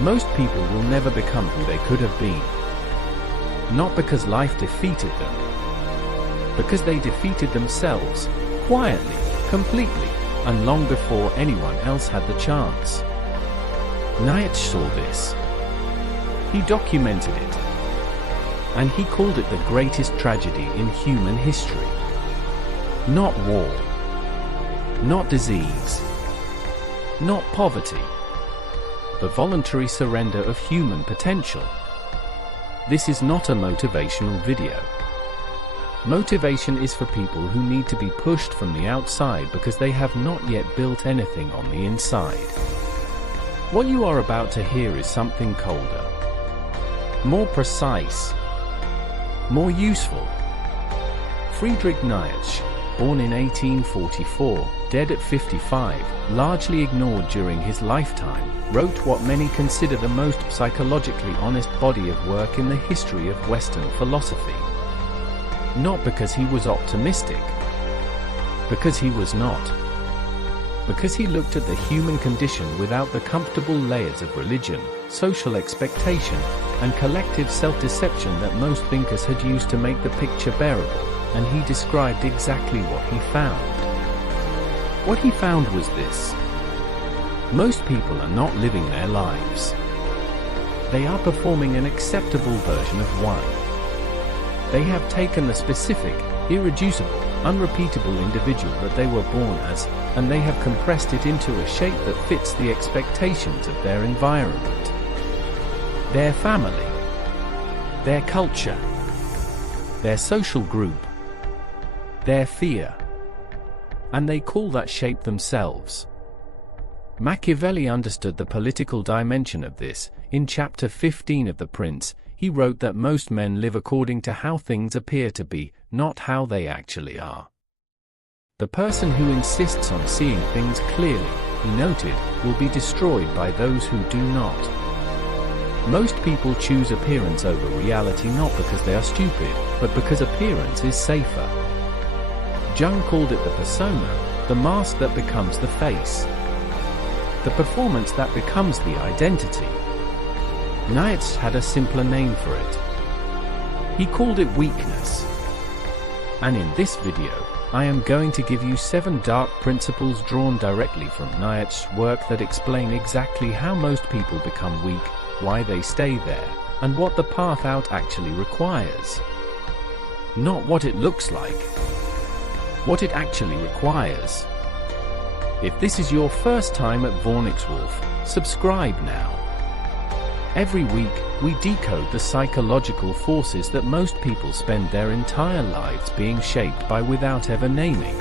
Most people will never become who they could have been. Not because life defeated them, because they defeated themselves, quietly, completely, and long before anyone else had the chance. Nietzsche saw this. He documented it. And he called it the greatest tragedy in human history. Not war. Not disease. Not poverty. The voluntary surrender of human potential. This is not a motivational video. Motivation is for people who need to be pushed from the outside because they have not yet built anything on the inside. What you are about to hear is something colder, more precise, more useful. Friedrich Nietzsche, born in 1844, dead at 55, largely ignored during his lifetime, wrote what many consider the most psychologically honest body of work in the history of Western philosophy. Not because he was optimistic, because he was not. Because he looked at the human condition without the comfortable layers of religion, social expectation, and collective self-deception that most thinkers had used to make the picture bearable, and he described exactly what he found. What he found was this. Most people are not living their lives. They are performing an acceptable version of one. They have taken the specific, irreducible, unrepeatable individual that they were born as, and they have compressed it into a shape that fits the expectations of their environment, their family, their culture, their social group, their fear. And they call that shape themselves. Machiavelli understood the political dimension of this. In chapter 15 of The Prince, he wrote that most men live according to how things appear to be, not how they actually are. The person who insists on seeing things clearly, he noted, will be destroyed by those who do not. Most people choose appearance over reality not because they are stupid, but because appearance is safer. Jung called it the persona, the mask that becomes the face, the performance that becomes the identity. Nietzsche had a simpler name for it. He called it weakness. And in this video, I am going to give you 7 dark principles drawn directly from Nietzsche's work that explain exactly how most people become weak, why they stay there, and what the path out actually requires. Not what it looks like. What it actually requires. If this is your first time at VornixWolf, subscribe now. Every week, we decode the psychological forces that most people spend their entire lives being shaped by without ever naming.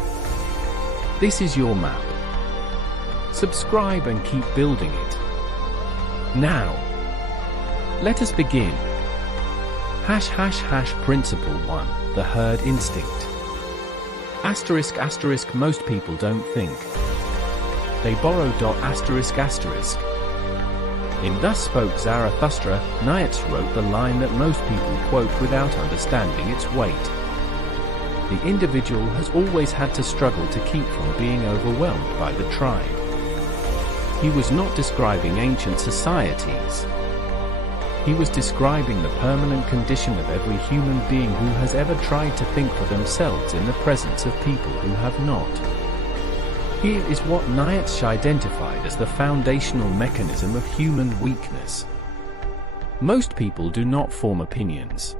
This is your map. Subscribe and keep building it. Now, let us begin. Principle 1, the herd instinct. ***, most people don't think. They borrow. ***. In Thus Spoke Zarathustra, Nietzsche wrote the line that most people quote without understanding its weight. The individual has always had to struggle to keep from being overwhelmed by the tribe. He was not describing ancient societies. He was describing the permanent condition of every human being who has ever tried to think for themselves in the presence of people who have not. Here is what Nietzsche identified as the foundational mechanism of human weakness. Most people do not form opinions.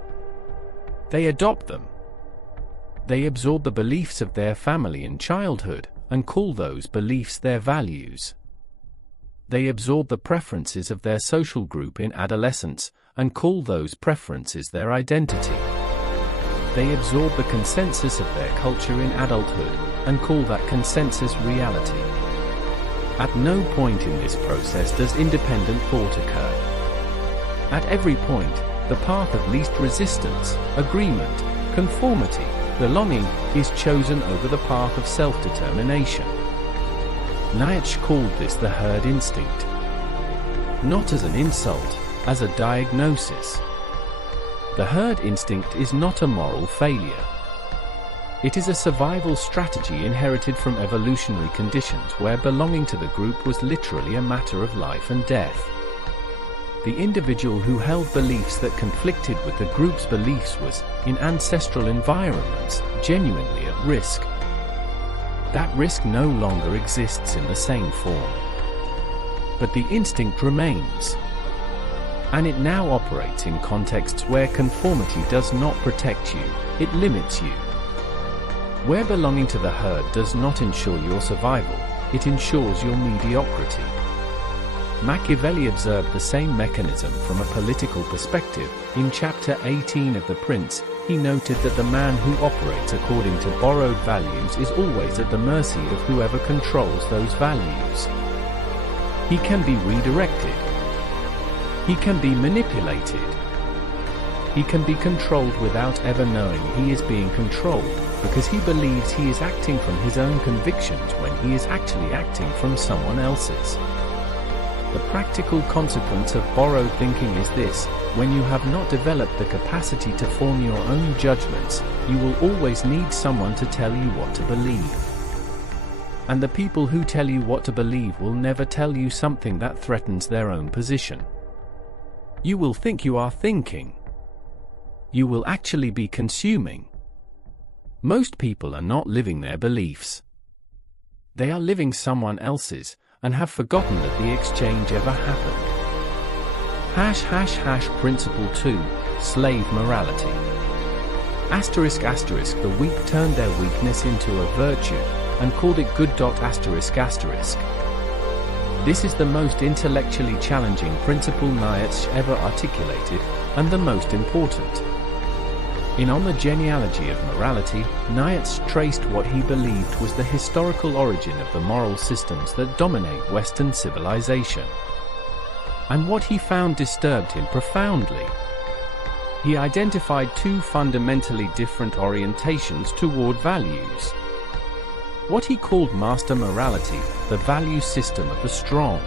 They adopt them. They absorb the beliefs of their family in childhood, and call those beliefs their values. They absorb the preferences of their social group in adolescence, and call those preferences their identity. They absorb the consensus of their culture in adulthood, and call that consensus reality. At no point in this process does independent thought occur. At every point, the path of least resistance, agreement, conformity, belonging, is chosen over the path of self-determination. Nietzsche called this the herd instinct. Not as an insult, as a diagnosis. The herd instinct is not a moral failure. It is a survival strategy inherited from evolutionary conditions where belonging to the group was literally a matter of life and death. the individual who held beliefs that conflicted with the group's beliefs was, in ancestral environments, genuinely at risk. That risk no longer exists in the same form. But the instinct remains. And it now operates in contexts where conformity does not protect you, it limits you. Where belonging to the herd does not ensure your survival, it ensures your mediocrity. Machiavelli observed the same mechanism from a political perspective. In chapter 18 of The Prince, he noted that the man who operates according to borrowed values is always at the mercy of whoever controls those values. He can be redirected. He can be manipulated. He can be controlled without ever knowing he is being controlled, because he believes he is acting from his own convictions when he is actually acting from someone else's. The practical consequence of borrowed thinking is this: when you have not developed the capacity to form your own judgments, you will always need someone to tell you what to believe. And the people who tell you what to believe will never tell you something that threatens their own position. You will think you are thinking. You will actually be consuming. Most people are not living their beliefs. They are living someone else's, and have forgotten that the exchange ever happened. ## Principle 2, Slave Morality. ***, the weak turned their weakness into a virtue, and called it good. ***. This is the most intellectually challenging principle Nietzsche ever articulated, and the most important. In On the Genealogy of Morality, Nietzsche traced what he believed was the historical origin of the moral systems that dominate Western civilization. And what he found disturbed him profoundly. He identified two fundamentally different orientations toward values. What he called master morality, the value system of the strong.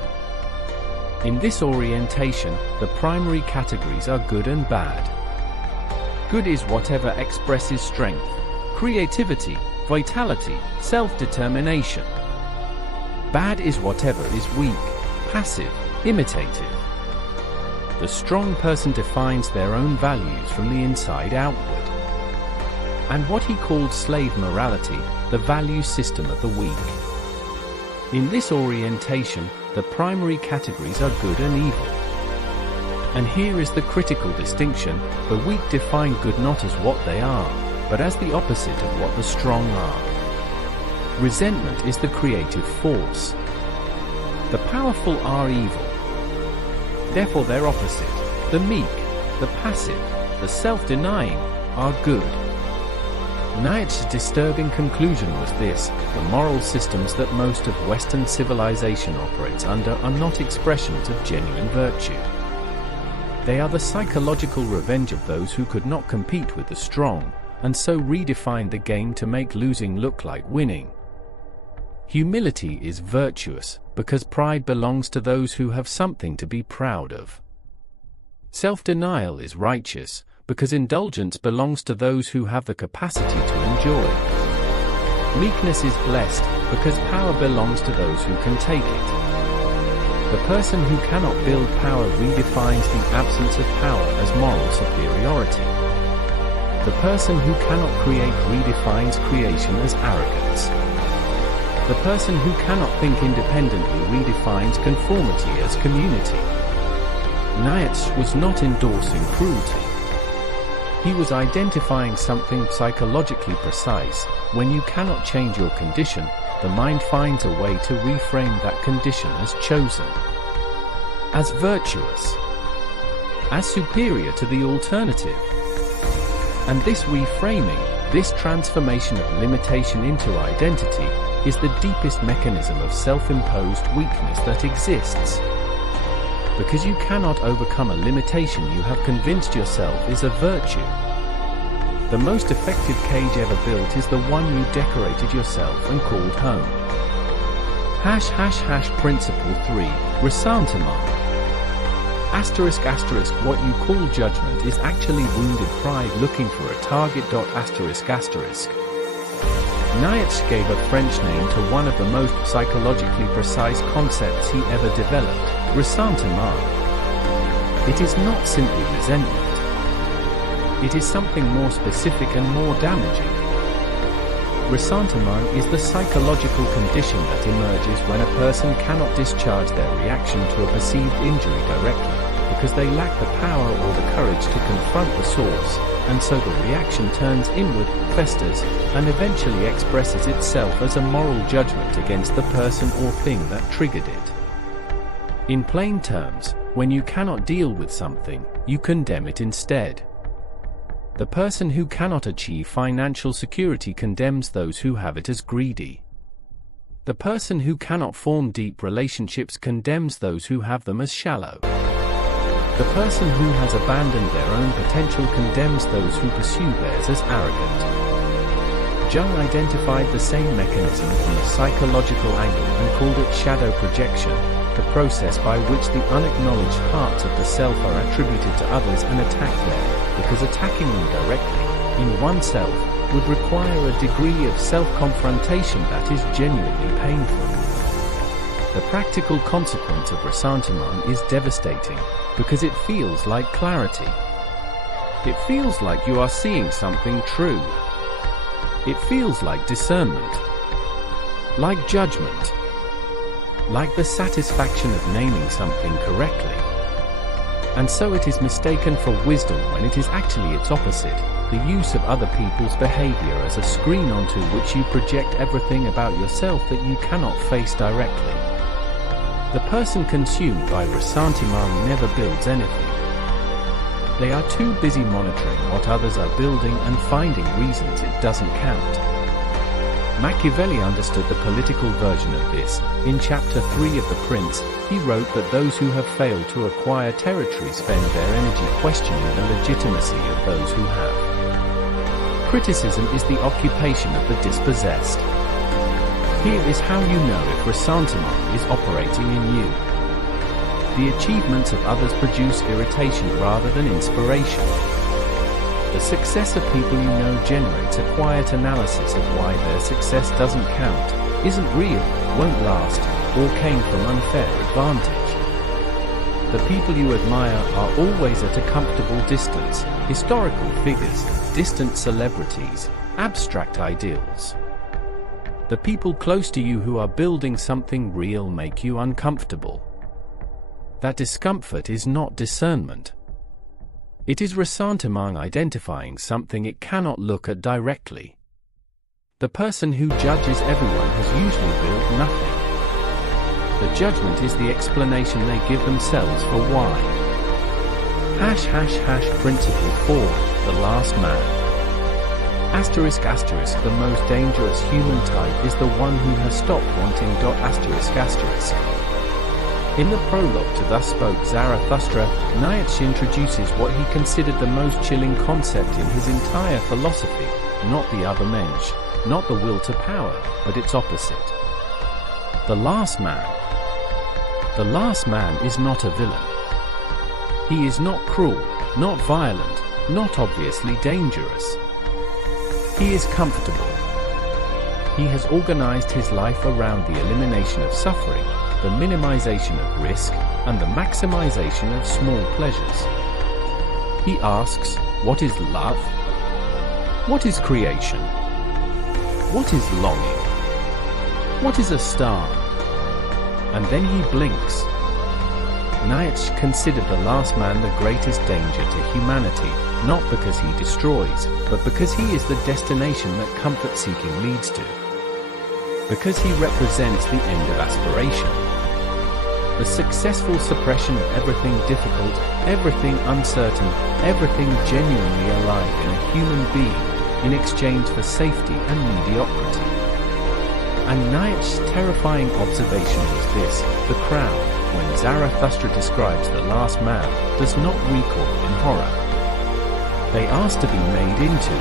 In this orientation, the primary categories are good and bad. Good is whatever expresses strength, creativity, vitality, self-determination. Bad is whatever is weak, passive, imitative. The strong person defines their own values from the inside outward. And what he called slave morality, the value system of the weak. In this orientation, the primary categories are good and evil. And here is the critical distinction: the weak define good not as what they are, but as the opposite of what the strong are. Resentment is the creative force. The powerful are evil. Therefore their opposite, the meek, the passive, the self-denying, are good. Nietzsche's disturbing conclusion was this: the moral systems that most of Western civilization operates under are not expressions of genuine virtue. They are the psychological revenge of those who could not compete with the strong, and so redefined the game to make losing look like winning. Humility is virtuous, because pride belongs to those who have something to be proud of. Self-denial is righteous, because indulgence belongs to those who have the capacity to enjoy. Meekness is blessed, because power belongs to those who can take it. The person who cannot build power redefines the absence of power as moral superiority. The person who cannot create redefines creation as arrogance. The person who cannot think independently redefines conformity as community. Nietzsche was not endorsing cruelty. He was identifying something psychologically precise. When you cannot change your condition, the mind finds a way to reframe that condition as chosen, as virtuous, as superior to the alternative. And this reframing, this transformation of limitation into identity, is the deepest mechanism of self-imposed weakness that exists. Because you cannot overcome a limitation you have convinced yourself is a virtue. The most effective cage ever built is the one you decorated yourself and called home. ## Principle 3, Ressentiment. ***, what you call judgment is actually wounded pride looking for a target. ***. Nietzsche gave a French name to one of the most psychologically precise concepts he ever developed: ressentiment. It is not simply resentment. It is something more specific and more damaging. Ressentiment is the psychological condition that emerges when a person cannot discharge their reaction to a perceived injury directly, because they lack the power or the courage to confront the source, and so the reaction turns inward, festers, and eventually expresses itself as a moral judgment against the person or thing that triggered it. In plain terms, when you cannot deal with something, you condemn it instead. The person who cannot achieve financial security condemns those who have it as greedy. The person who cannot form deep relationships condemns those who have them as shallow. The person who has abandoned their own potential condemns those who pursue theirs as arrogant. Jung identified the same mechanism from a psychological angle and called it shadow projection, the process by which the unacknowledged parts of the self are attributed to others and attacked there, because attacking them directly, in oneself, would require a degree of self-confrontation that is genuinely painful. The practical consequence of ressentiment is devastating, because it feels like clarity. It feels like you are seeing something true. It feels like discernment, like judgment, like the satisfaction of naming something correctly. And so it is mistaken for wisdom when it is actually its opposite, the use of other people's behavior as a screen onto which you project everything about yourself that you cannot face directly. The person consumed by ressentiment never builds anything. They are too busy monitoring what others are building and finding reasons it doesn't count. Machiavelli understood the political version of this. In chapter 3 of The Prince, he wrote that those who have failed to acquire territory spend their energy questioning the legitimacy of those who have. Criticism is the occupation of the dispossessed. Here is how you know if ressentiment is operating in you. The achievements of others produce irritation rather than inspiration. The success of people you know generates a quiet analysis of why their success doesn't count, isn't real, won't last, or came from unfair advantage. The people you admire are always at a comfortable distance, historical figures, distant celebrities, abstract ideals. The people close to you who are building something real make you uncomfortable. That discomfort is not discernment. It is ressentiment identifying something it cannot look at directly. The person who judges everyone has usually built nothing. The judgment is the explanation they give themselves for why. ### Principle 4, The Last Man. Asterisk asterisk the most dangerous human type is the one who has stopped wanting asterisk asterisk. In the prologue to Thus Spoke Zarathustra, Nietzsche introduces what he considered the most chilling concept in his entire philosophy, not the Übermensch, not the will to power, but its opposite. The last man. The last man is not a villain. He is not cruel, not violent, not obviously dangerous. He is comfortable. He has organized his life around the elimination of suffering, the minimization of risk, and the maximization of small pleasures. He asks, what is love? What is creation? What is longing? What is a star? And then he blinks. Nietzsche considered the last man the greatest danger to humanity, not because he destroys, but because he is the destination that comfort-seeking leads to. Because he represents the end of aspiration. The successful suppression of everything difficult, everything uncertain, everything genuinely alive in a human being, in exchange for safety and mediocrity. And Nietzsche's terrifying observation was this: the crowd, when Zarathustra describes the last man, does not recoil in horror. They ask to be made into.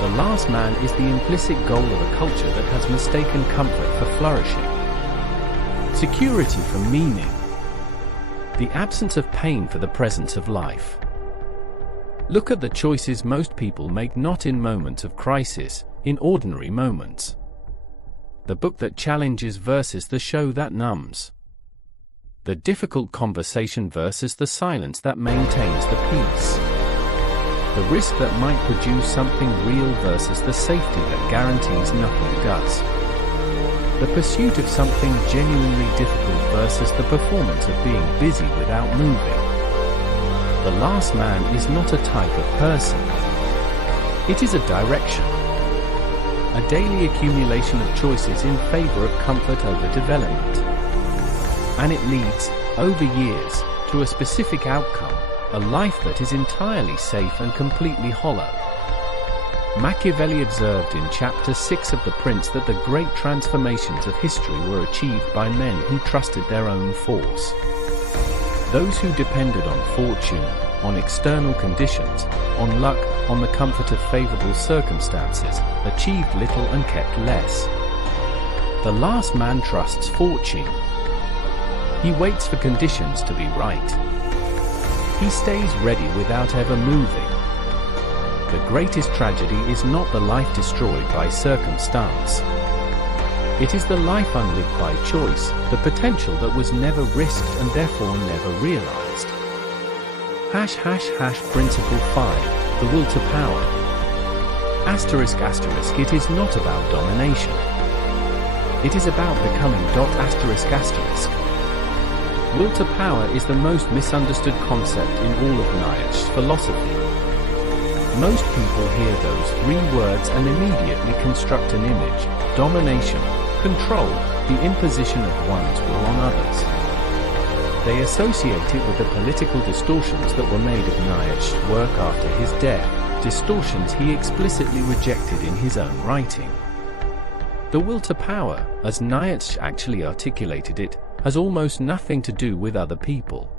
The last man is the implicit goal of a culture that has mistaken comfort for flourishing, security for meaning, the absence of pain for the presence of life. Look at the choices most people make not in moments of crisis, in ordinary moments. The book that challenges versus the show that numbs. The difficult conversation versus the silence that maintains the peace. The risk that might produce something real versus the safety that guarantees nothing does. The pursuit of something genuinely difficult versus the performance of being busy without moving. The last man is not a type of person. It is a direction. A daily accumulation of choices in favor of comfort over development. And it leads, over years, to a specific outcome, a life that is entirely safe and completely hollow. Machiavelli observed in chapter 6 of The Prince that the great transformations of history were achieved by men who trusted their own force. Those who depended on fortune, on external conditions, on luck, on the comfort of favorable circumstances, achieved little and kept less. The last man trusts fortune. He waits for conditions to be right. He stays ready without ever moving. The greatest tragedy is not the life destroyed by circumstance. It is the life unlived by choice, the potential that was never risked and therefore never realized. Principle 5, the will to power. ***, it is not about domination. It is about becoming. ***. Will to power is the most misunderstood concept in all of Nietzsche's philosophy. Most people hear those three words and immediately construct an image: domination, control, the imposition of one's will on others. They associate it with the political distortions that were made of Nietzsche's work after his death, distortions he explicitly rejected in his own writing. The will to power, as Nietzsche actually articulated it, has almost nothing to do with other people.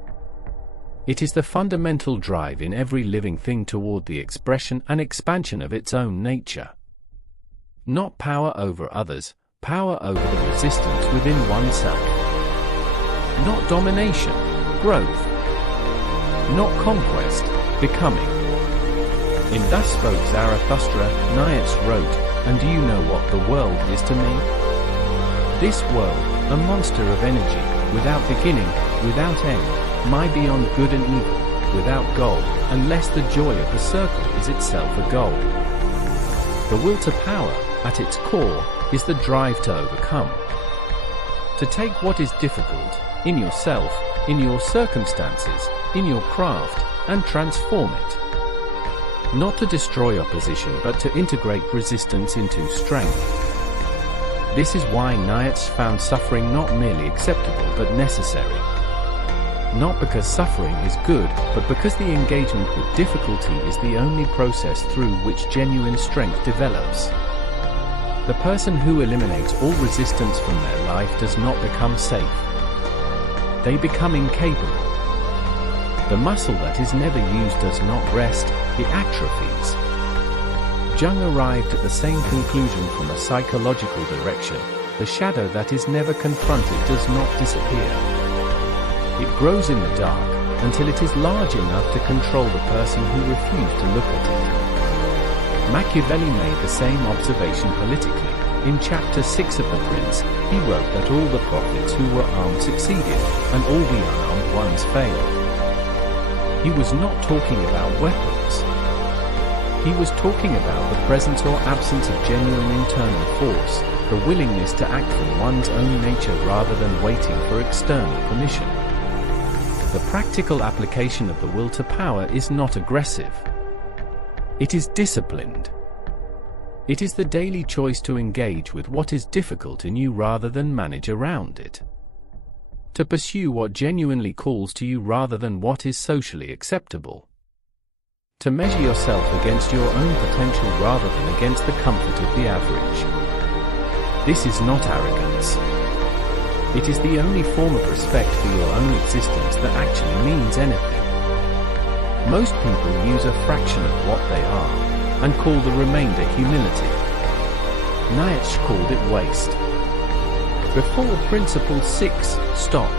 It is the fundamental drive in every living thing toward the expression and expansion of its own nature. Not power over others, power over the resistance within oneself. Not domination, growth. Not conquest, becoming. In Thus Spoke Zarathustra, Nietzsche wrote, "And do you know what the world is to me? This world, a monster of energy, without beginning, without end, my beyond good and evil, without goal, unless the joy of the circle is itself a goal." The will to power, at its core, is the drive to overcome. To take what is difficult, in yourself, in your circumstances, in your craft, and transform it. Not to destroy opposition but to integrate resistance into strength. This is why Nietzsche found suffering not merely acceptable but necessary. Not because suffering is good, but because the engagement with difficulty is the only process through which genuine strength develops. The person who eliminates all resistance from their life does not become safe. They become incapable. The muscle that is never used does not rest, it atrophies. Jung arrived at the same conclusion from a psychological direction: the shadow that is never confronted does not disappear. It grows in the dark, until it is large enough to control the person who refused to look at it. Machiavelli made the same observation politically. In chapter 6 of The Prince, he wrote that all the prophets who were armed succeeded, and all the unarmed ones failed. He was not talking about weapons. He was talking about the presence or absence of genuine internal force, the willingness to act from one's own nature rather than waiting for external permission. The practical application of the will to power is not aggressive. It is disciplined. It is the daily choice to engage with what is difficult in you rather than manage around it. To pursue what genuinely calls to you rather than what is socially acceptable. To measure yourself against your own potential rather than against the comfort of the average. This is not arrogance. It is the only form of respect for your own existence that actually means anything. Most people use a fraction of what they are, and call the remainder humility. Nietzsche called it waste. Before Principle 6, stop.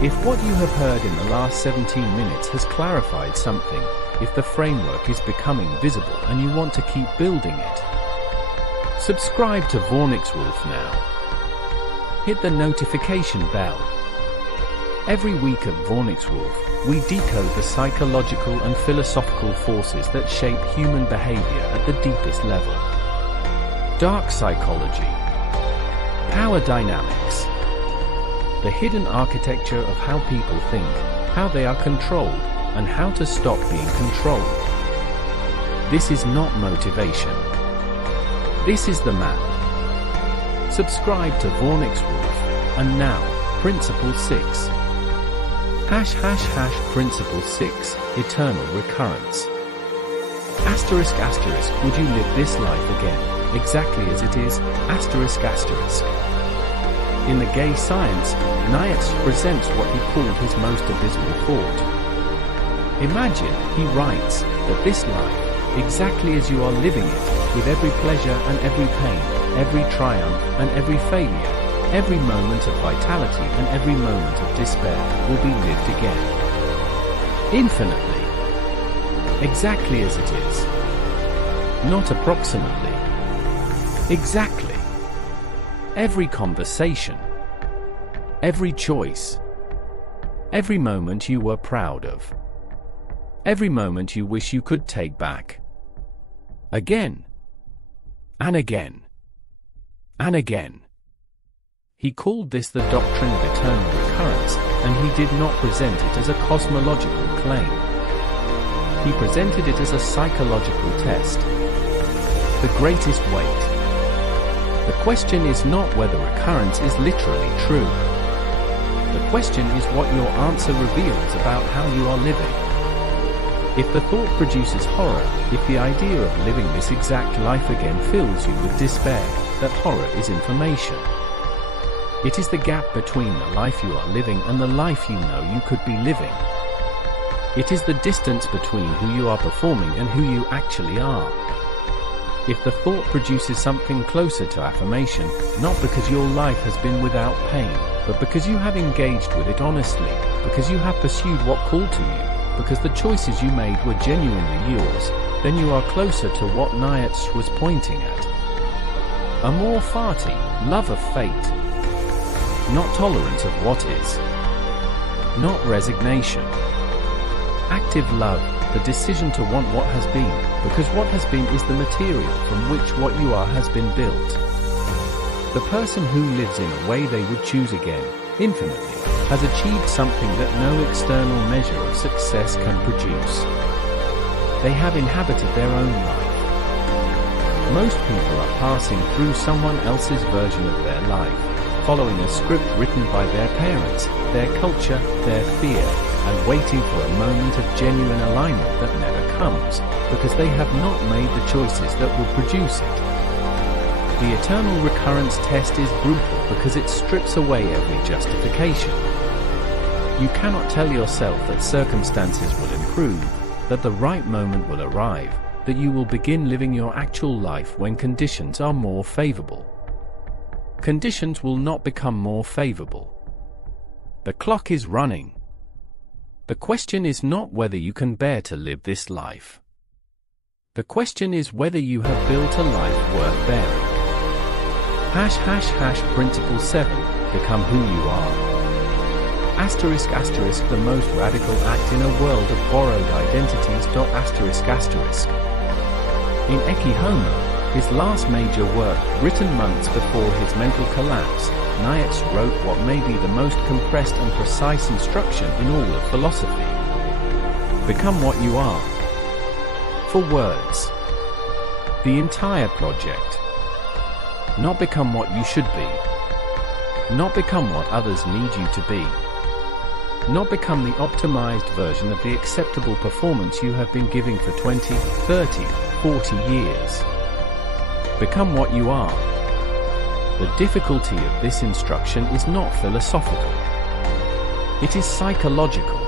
If what you have heard in the last 17 minutes has clarified something, if the framework is becoming visible and you want to keep building it, subscribe to VornixWolf now. Hit the notification bell. Every week at VornixWolf, we decode the psychological and philosophical forces that shape human behavior at the deepest level. Dark psychology, power dynamics, the hidden architecture of how people think, how they are controlled, and how to stop being controlled. This is not motivation. This is the map. Subscribe to VornixWolf. And now, Principle 6. Principle 6, Eternal Recurrence. Asterisk asterisk, would you live this life again, exactly as it is, asterisk asterisk. In the gay science, Nietzsche presents what he called his most abysmal thought. Imagine, he writes, that this life, exactly as you are living it, with every pleasure and every pain, every triumph and every failure, every moment of vitality and every moment of despair, will be lived again. Infinitely. Exactly as it is. Not approximately. Exactly. Every conversation. Every choice. Every moment you were proud of. Every moment you wish you could take back. Again. And again. And again. He called this the doctrine of eternal recurrence, and he did not present it as a cosmological claim. He presented it as a psychological test. The greatest weight. The question is not whether recurrence is literally true. The question is what your answer reveals about how you are living. If the thought produces horror, if the idea of living this exact life again fills you with despair, that horror is information. It is the gap between the life you are living and the life you know you could be living. It is the distance between who you are performing and who you actually are. If the thought produces something closer to affirmation, not because your life has been without pain, but because you have engaged with it honestly, because you have pursued what called to you, because the choices you made were genuinely yours, then you are closer to what Nietzsche was pointing at. Amor fati, love of fate. Not tolerance of what is. Not resignation. Active love, the decision to want what has been, because what has been is the material from which what you are has been built. The person who lives in a way they would choose again, infinitely, has achieved something that no external measure of success can produce. They have inhabited their own life. Most people are passing through someone else's version of their life, following a script written by their parents, their culture, their fear, and waiting for a moment of genuine alignment that never comes, because they have not made the choices that will produce it. The eternal recurrence test is brutal because it strips away every justification. You cannot tell yourself that circumstances will improve, that the right moment will arrive, that you will begin living your actual life when conditions are more favorable. Conditions will not become more favorable. The clock is running. The question is not whether you can bear to live this life. The question is whether you have built a life worth bearing. Principle 7, become who you are. Asterisk asterisk, the most radical act in a world of borrowed identities. Asterisk asterisk. In Ecce Homo, his last major work, written months before his mental collapse, Nietzsche wrote what may be the most compressed and precise instruction in all of philosophy. Become what you are. For words. The entire project. Not become what you should be. Not become what others need you to be. Not become the optimized version of the acceptable performance you have been giving for 20, 30, 40 years. Become what you are. The difficulty of this instruction is not philosophical. It is psychological.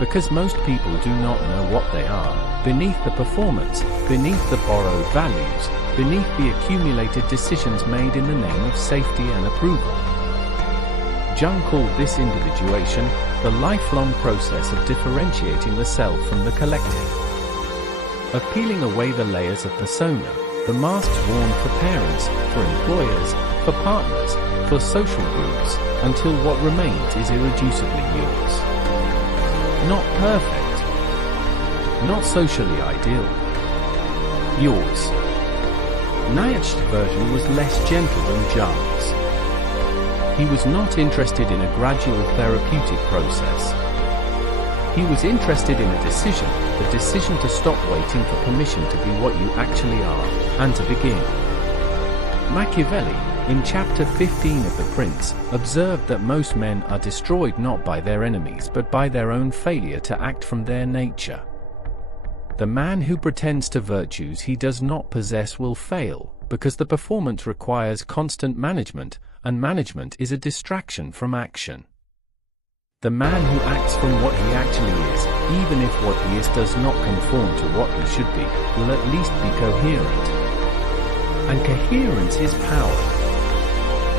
Because most people do not know what they are, beneath the performance, beneath the borrowed values, beneath the accumulated decisions made in the name of safety and approval. Jung called this individuation the lifelong process of differentiating the self from the collective, of peeling away the layers of persona, the masks worn for parents, for employers, for partners, for social groups, until what remains is irreducibly yours. Not perfect. Not socially ideal. Yours. Nietzsche's version was less gentle than Jung's. He was not interested in a gradual therapeutic process. He was interested in a decision, the decision to stop waiting for permission to be what you actually are, and to begin. Machiavelli, in chapter 15 of The Prince, observed that most men are destroyed not by their enemies but by their own failure to act from their nature. The man who pretends to virtues he does not possess will fail, because the performance requires constant management, and management is a distraction from action. The man who acts from what he actually is, even if what he is does not conform to what he should be, will at least be coherent. And coherence is power.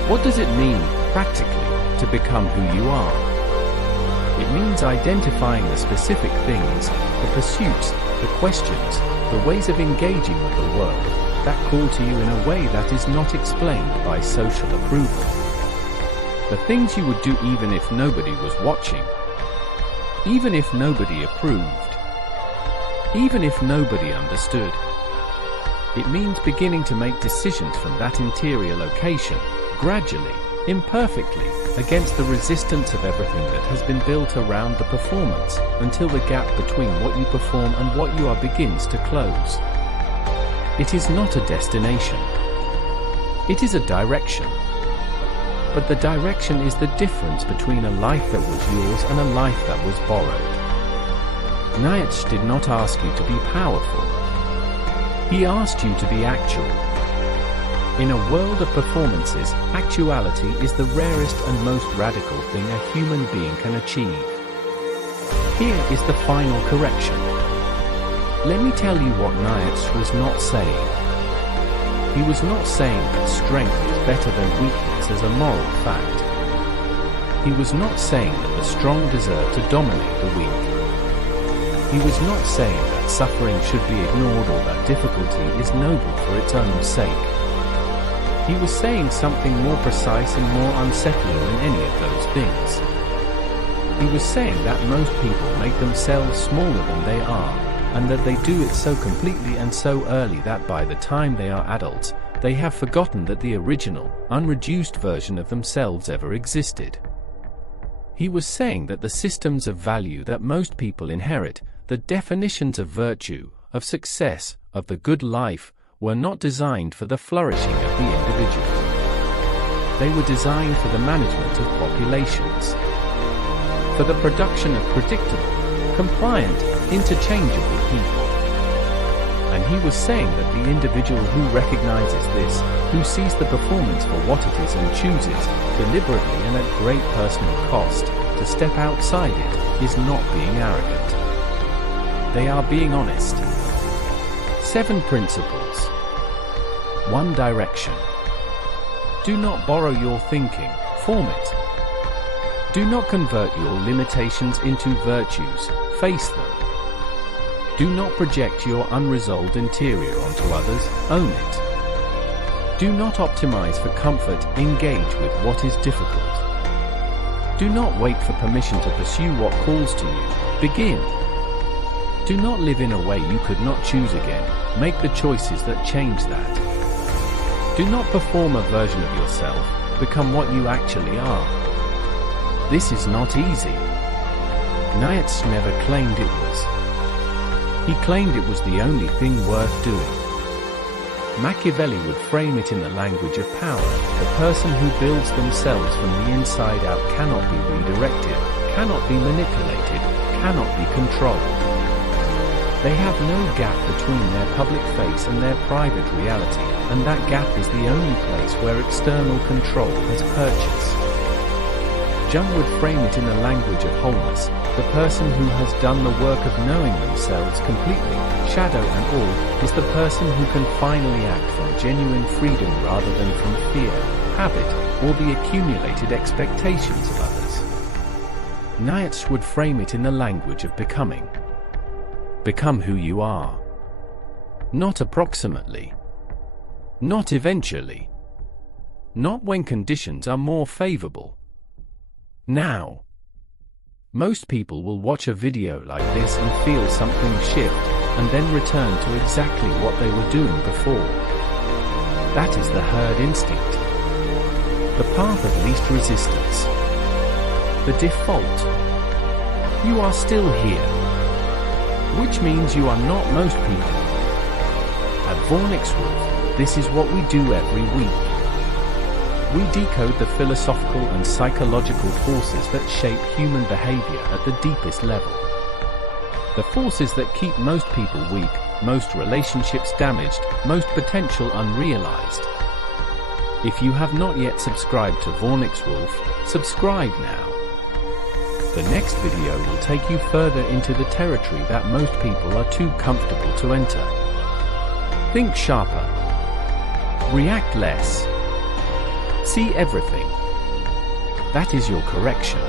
What does it mean, practically, to become who you are? It means identifying the specific things, the pursuits, the questions, the ways of engaging with the world, that call to you in a way that is not explained by social approval. The things you would do even if nobody was watching, even if nobody approved, even if nobody understood. It means beginning to make decisions from that interior location, gradually, imperfectly, against the resistance of everything that has been built around the performance, until the gap between what you perform and what you are begins to close. It is not a destination. It is a direction. But the direction is the difference between a life that was yours and a life that was borrowed. Nietzsche did not ask you to be powerful. He asked you to be actual. In a world of performances, actuality is the rarest and most radical thing a human being can achieve. Here is the final correction. Let me tell you what Nietzsche was not saying. He was not saying that strength is better than weakness as a moral fact. He was not saying that the strong deserve to dominate the weak. He was not saying that suffering should be ignored or that difficulty is noble for its own sake. He was saying something more precise and more unsettling than any of those things. He was saying that most people make themselves smaller than they are, and that they do it so completely and so early that by the time they are adults, they have forgotten that the original, unreduced version of themselves ever existed. He was saying that the systems of value that most people inherit, the definitions of virtue, of success, of the good life, were not designed for the flourishing of the individual. They were designed for the management of populations, for the production of predictable, compliant, interchangeable people. And he was saying that the individual who recognizes this, who sees the performance for what it is and chooses, deliberately and at great personal cost, to step outside it, is not being arrogant. They are being honest. 7 principles. 1 direction. Do not borrow your thinking, form it. Do not convert your limitations into virtues, face them. Do not project your unresolved interior onto others, own it. Do not optimize for comfort, engage with what is difficult. Do not wait for permission to pursue what calls to you, begin. Do not live in a way you could not choose again, make the choices that change that. Do not perform a version of yourself, become what you actually are. This is not easy. Nietzsche never claimed it was. He claimed it was the only thing worth doing. Machiavelli would frame it in the language of power. The person who builds themselves from the inside out cannot be redirected, cannot be manipulated, cannot be controlled. They have no gap between their public face and their private reality, and that gap is the only place where external control has purchase. Jung would frame it in the language of wholeness. The person who has done the work of knowing themselves completely, shadow and all, is the person who can finally act from genuine freedom rather than from fear, habit, or the accumulated expectations of others. Nietzsche would frame it in the language of becoming. Become who you are. Not approximately. Not eventually. not when conditions are more favorable. Now, most people will watch a video like this and feel something shift, and then return to exactly what they were doing before. That is the herd instinct. The path of least resistance. The default. You are still here. Which means you are not most people. At VornixWolf, this is what we do every week. We decode the philosophical and psychological forces that shape human behavior at the deepest level. The forces that keep most people weak, most relationships damaged, most potential unrealized. If you have not yet subscribed to VornixWolf, subscribe now. The next video will take you further into the territory that most people are too comfortable to enter. Think sharper. React less. See everything. That is your correction.